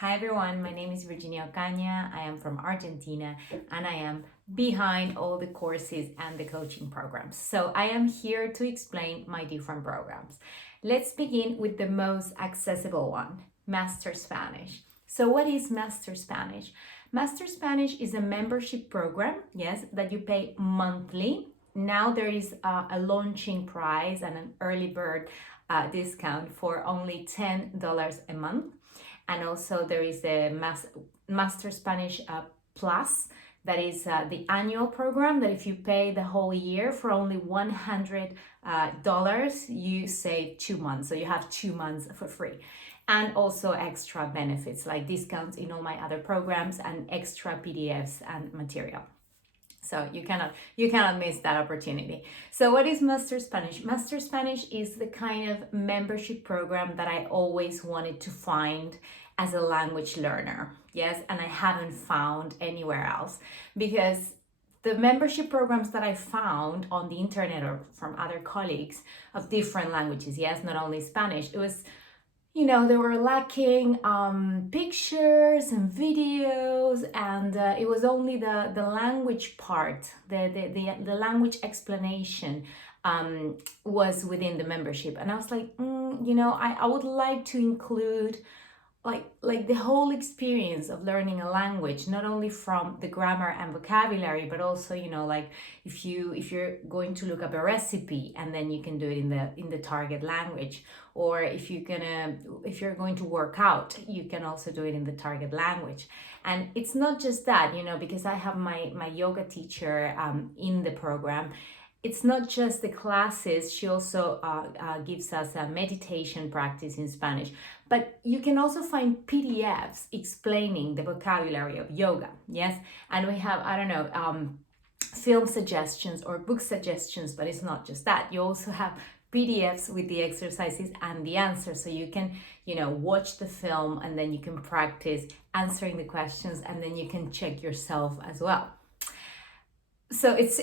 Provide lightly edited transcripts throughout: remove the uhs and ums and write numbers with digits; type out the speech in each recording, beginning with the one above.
Hi everyone, my name is Virginia Ocaña. I am from Argentina and I am behind all the courses and the coaching programs. So I am here to explain my different programs. Let's begin with the most accessible one, Master Spanish. So what is Master Spanish? Master Spanish is a membership program, yes, that you pay monthly. Now there is a launching price and an early bird discount for only $10 a month. And also there is the Master Spanish Plus, that is the annual program that if you pay the whole year for only $100, you save 2 months. So you have 2 months for free. And also extra benefits like discounts in all my other programs and extra PDFs and material. So you cannot miss that opportunity. So what is Master Spanish? Master Spanish is the kind of membership program that I always wanted to find as a language learner. Yes, and I haven't found anywhere else because the membership programs that I found on the internet or from other colleagues of different languages, yes, not only Spanish, it was, they were lacking pictures and videos, and it was only the language part, the language explanation was within the membership. And I was like, I would like to include like the whole experience of learning a language, not only from the grammar and vocabulary, but also like if you're going to look up a recipe and then you can do it in the target language, or if you're going to work out, you can also do it in the target language. And it's not just that, because I have my yoga teacher in the program. It's not just the classes, she also gives us a meditation practice in Spanish, but you can also find PDFs explaining the vocabulary of yoga, yes? And we have, film suggestions or book suggestions, but it's not just that. You also have PDFs with the exercises and the answers, so you can, watch the film and then you can practice answering the questions and then you can check yourself as well. So it's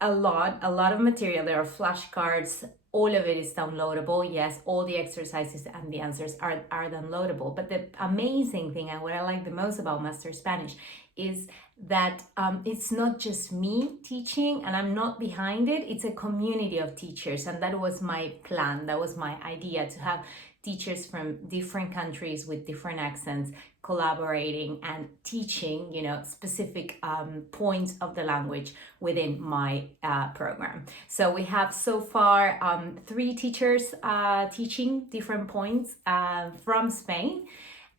a lot of material. There are flashcards, all of it is downloadable. Yes, all the exercises and the answers are downloadable. But the amazing thing and what I like the most about Master Spanish is that it's not just me teaching and I'm not behind it. It's a community of teachers, and that was my plan. That was my idea, to have teachers from different countries with different accents collaborating and teaching, specific points of the language within my program. So we have so far 3 teachers teaching different points from Spain.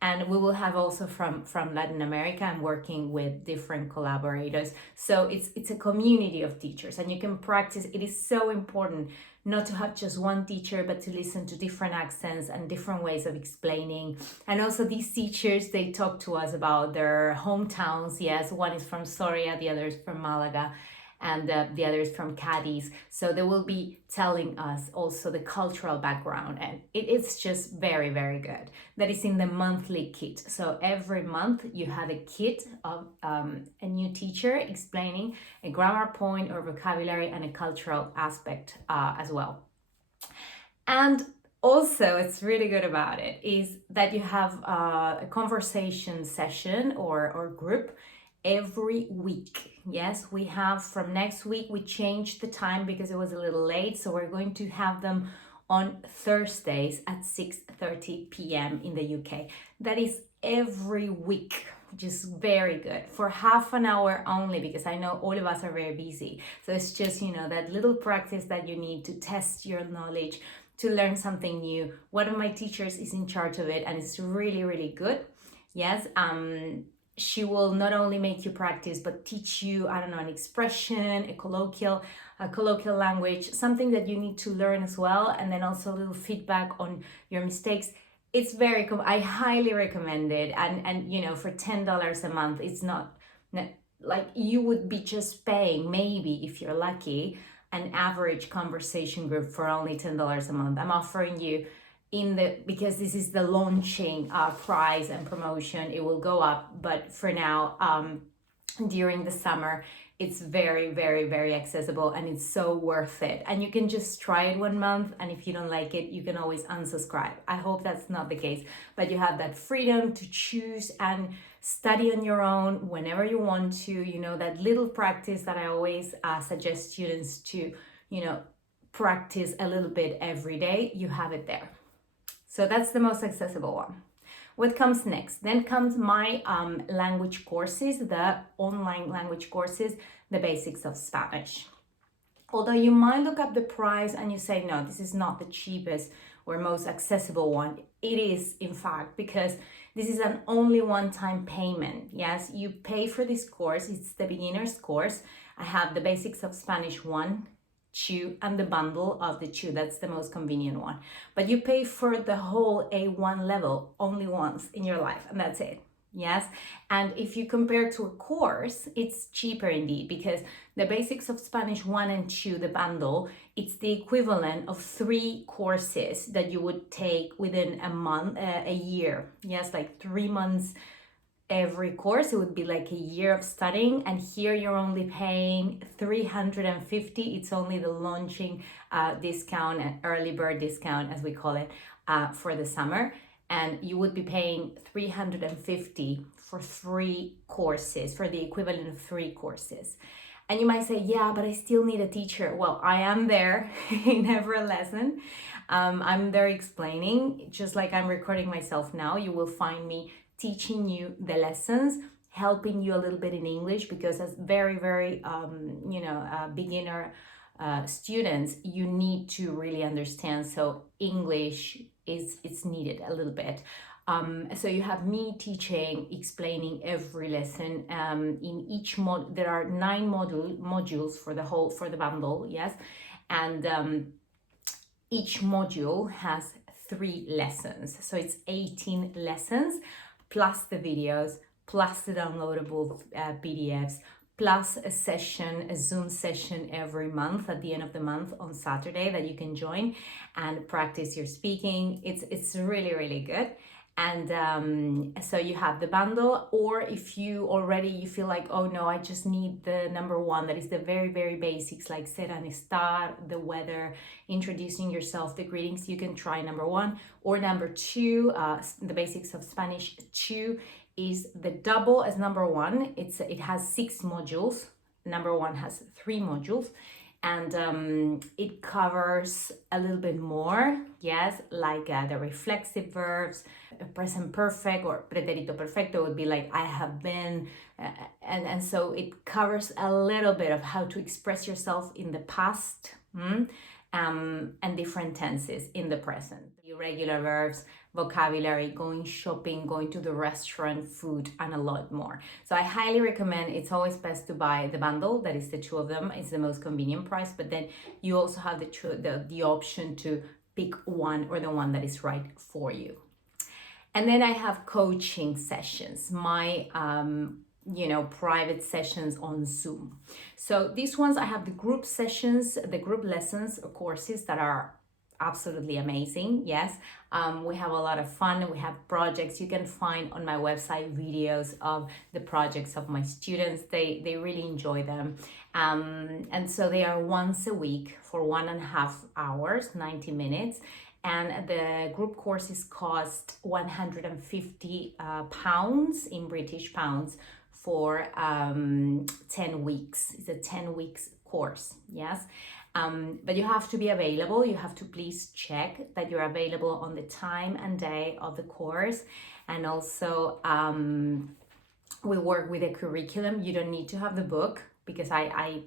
And we will have also from Latin America and working with different collaborators. So it's a community of teachers and you can practice. It is so important not to have just one teacher, but to listen to different accents and different ways of explaining. And also these teachers, they talk to us about their hometowns. Yes, one is from Soria, the other is from Malaga, and the other is from Cadiz. So they will be telling us also the cultural background, and it's just very, very good. That is in the monthly kit. So every month you have a kit of a new teacher explaining a grammar point or vocabulary and a cultural aspect as well. And also, it's really good about it is that you have a conversation session or group every week. Yes, we have from next week, we changed the time because it was a little late. So we're going to have them on Thursdays at 6:30 p.m. in the UK. That is every week, which is very good, for half an hour only, because I know all of us are very busy. So it's just, that little practice that you need to test your knowledge, to learn something new. One of my teachers is in charge of it and it's really, really good. Yes, she will not only make you practice, but teach you, an expression, a colloquial language, something that you need to learn as well. And then also a little feedback on your mistakes. It's very, I highly recommend it. And for $10 a month, it's not like you would be just paying, maybe if you're lucky, an average conversation group for only $10 a month. I'm offering you because this is the launching price and promotion, it will go up, but for now during the summer. It's very, very, very accessible, and it's so worth it. And you can just try it 1 month, and if you don't like it, you can always unsubscribe. I hope that's not the case, but you have that freedom to choose and study on your own whenever you want to. You know, that little practice that I always suggest students to, you know, practice a little bit every day. You have it there. So that's the most accessible one. What comes next? Then comes my language courses, the online language courses, the basics of Spanish. Although you might look up the price and you say, no, this is not the cheapest or most accessible one. It is, in fact, because this is an only one-time payment. Yes, you pay for this course. It's the beginner's course. I have the basics of Spanish 1, 2, and the bundle of the 2. That's the most convenient one. But you pay for the whole A1 level only once in your life, and that's it. Yes, and if you compare to a course, it's cheaper indeed, because the basics of Spanish 1 and 2, the bundle, it's the equivalent of 3 courses that you would take within a month, a year. Yes, like 3 months every course. It would be like a year of studying, and here you're only paying 350. It's only the launching discount and early bird discount, as we call it, for the summer, and you would be paying 350 for 3 courses, for the equivalent of 3 courses. And you might say, yeah, but I still need a teacher. Well, I am there in every lesson. I'm there explaining, just like I'm recording myself now. You will find me teaching you the lessons, helping you a little bit in English, because as very, very, beginner students, you need to really understand. So English it's needed a little bit. So you have me teaching, explaining every lesson. In each mod, there are 9 modules for the bundle, yes, and each module has 3 lessons. So it's 18 lessons, plus the videos, plus the downloadable PDFs, plus a Zoom session every month at the end of the month on Saturday that you can join and practice your speaking. It's really, really good. And so you have the bundle, or if you feel like, oh no, I just need the number 1, that is the very, very basics, like ser and estar, the weather, introducing yourself, the greetings, you can try number 1. Or number 2, the basics of Spanish 2 is the double as number 1. It has 6 modules. Number 1 has 3 modules. And it covers a little bit more, yes, like the reflexive verbs, present perfect or pretérito perfecto would be like I have been, and so it covers a little bit of how to express yourself in the past, and different tenses in the present. Irregular verbs, vocabulary, going shopping, going to the restaurant, food, and a lot more. So I highly recommend. It's always best to buy the bundle. That is the 2 of them. It's the most convenient price, but then you also have the option to pick one, or the one that is right for you. And then I have coaching sessions, my private sessions on Zoom. So these ones, I have the group sessions, the group lessons, courses that are absolutely amazing. Yes, we have a lot of fun. We have projects. You can find on my website videos of the projects of my students. They really enjoy them, and so they are once a week for 1.5 hours, 90 minutes. And the group courses cost 150 pounds in British pounds for 10 weeks. It's a 10 weeks course, yes. But you have to be available. You have to please check that you're available on the time and day of the course. And also, we work with a curriculum. You don't need to have the book, because I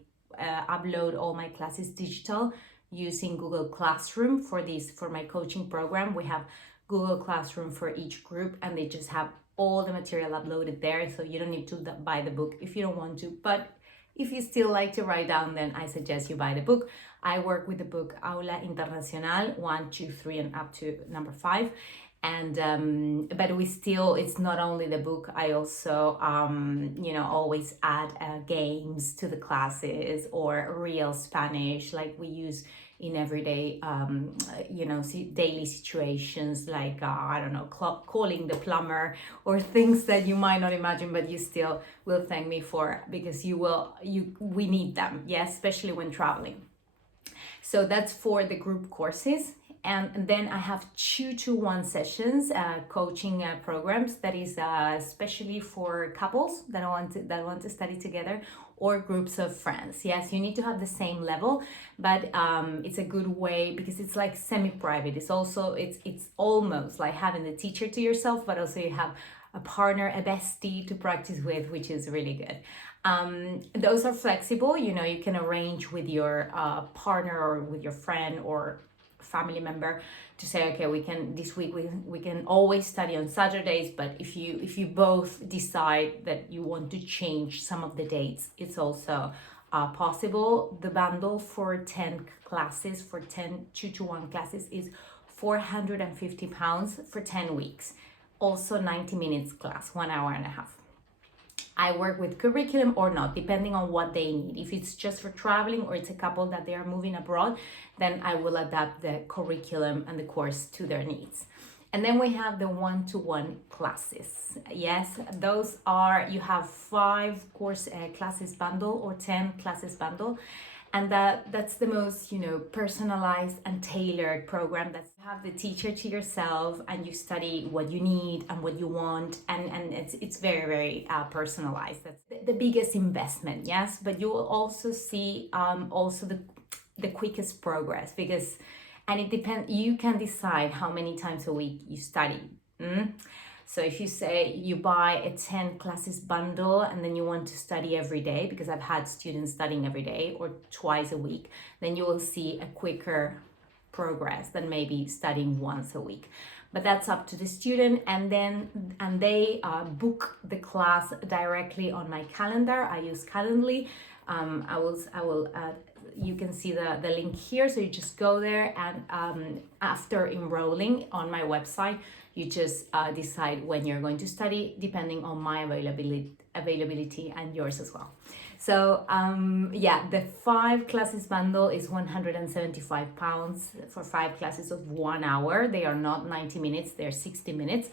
upload all my classes digital using Google Classroom for my coaching program. We have Google Classroom for each group, and they just have all the material uploaded there. So you don't need to buy the book if you don't want to. But if you still like to write down, then I suggest you buy the book. I work with the book Aula Internacional 1, 2, 3, and up to number 5. And but it's not only the book. I also always add games to the classes, or real Spanish, like we use in everyday, daily situations, like, I don't know, calling the plumber, or things that you might not imagine, but you still will thank me for, because we need them, yes, especially when traveling. So that's for the group courses. And then I have 2-to-1 sessions, coaching programs that is especially for couples that want to study together, or groups of friends. Yes, you need to have the same level, but it's a good way, because it's like semi-private. It's almost like having the teacher to yourself, but also you have a partner, a bestie to practice with, which is really good. Those are flexible. You can arrange with your partner, or with your friend or family member, to say, okay, this week we can always study on Saturdays, but if you both decide that you want to change some of the dates, it's also possible. The bundle for 10 classes, for 10 2-to-1 classes, is £450 for 10 weeks. Also 90 minutes class, 1 hour and a half. I work with curriculum or not, depending on what they need. If it's just for traveling, or it's a couple that they are moving abroad, then I will adapt the curriculum and the course to their needs. And then we have the 1-to-1 classes. Yes, those are, you have 5 course classes bundle, or 10 classes bundle. And that's the most, personalized and tailored program. That you have the teacher to yourself, and you study what you need and what you want, and it's very, very personalized. That's the biggest investment, yes. But you will also see also the quickest progress, because, and it depends. You can decide how many times a week you study. So if you say you buy a 10 classes bundle, and then you want to study every day, because I've had students studying every day or twice a week, then you will see a quicker progress than maybe studying once a week. But that's up to the student, and they book the class directly on my calendar. I use Calendly. I will you can see the link here. So you just go there, and after enrolling on my website, you just decide when you're going to study, depending on my availability and yours as well. So the 5 classes bundle is £175 for 5 classes of 1 hour. They are not 90 minutes, they're 60 minutes.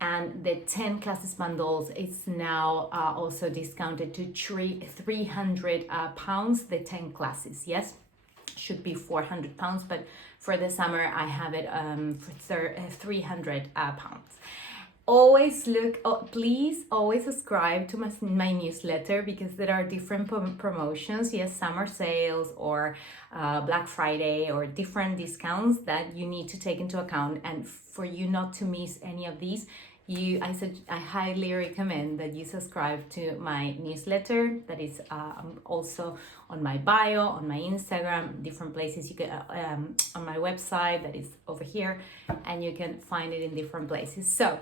And the 10 classes bundles, it's now also discounted to £300, the 10 classes, yes? Should be £400, but for the summer I have it for £300. Please always subscribe to my newsletter, because there are different promotions, yes, summer sales, or Black Friday, or different discounts that you need to take into account. And for you not to miss any of these, I highly recommend that you subscribe to my newsletter. That is also on my bio, on my Instagram, different places. You can on my website, that is over here, and you can find it in different places. So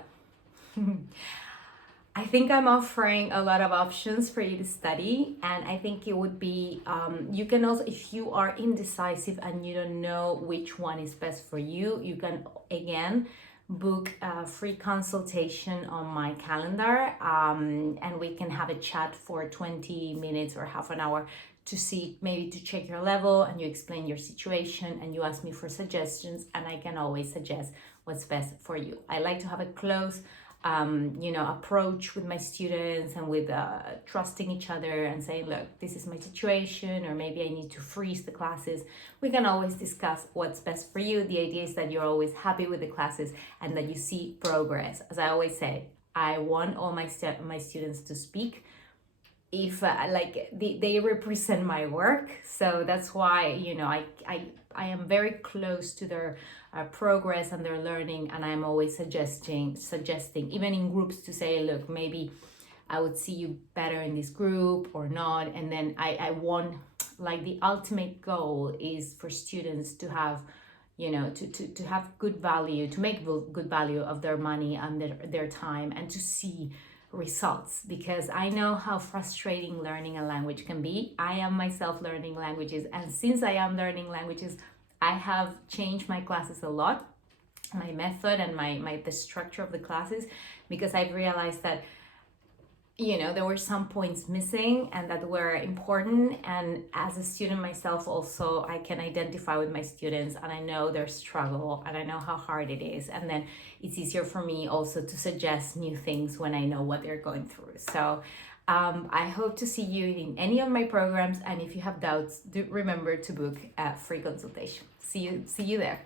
I think I'm offering a lot of options for you to study, and I think it would be, you can also, if you are indecisive and you don't know which one is best for you, you can again book a free consultation on my calendar, and we can have a chat for 20 minutes or half an hour to see, maybe to check your level, and you explain your situation, and you ask me for suggestions, and I can always suggest what's best for you. I like to have a close approach with my students, and with trusting each other and saying, look, this is my situation, or maybe I need to freeze the classes. We can always discuss what's best for you. The idea is that you're always happy with the classes, and that you see progress. As I always say, I want all my students to speak. If they represent my work, so that's why I am very close to their progress and their learning, and I'm always suggesting even in groups, to say, look, maybe I would see you better in this group or not. And then I want, like, the ultimate goal is for students to have to have good value, to make good value of their money and their time, and to see results, because I know how frustrating learning a language can be. I am myself learning languages, and since I am learning languages, I have changed my classes a lot, my method and the structure of the classes, because I've realized that there were some points missing and that were important. And as a student myself, also, I can identify with my students and I know their struggle and I know how hard it is. And then it's easier for me also to suggest new things when I know what they're going through. So I hope to see you in any of my programs. And if you have doubts, do remember to book a free consultation. See you there.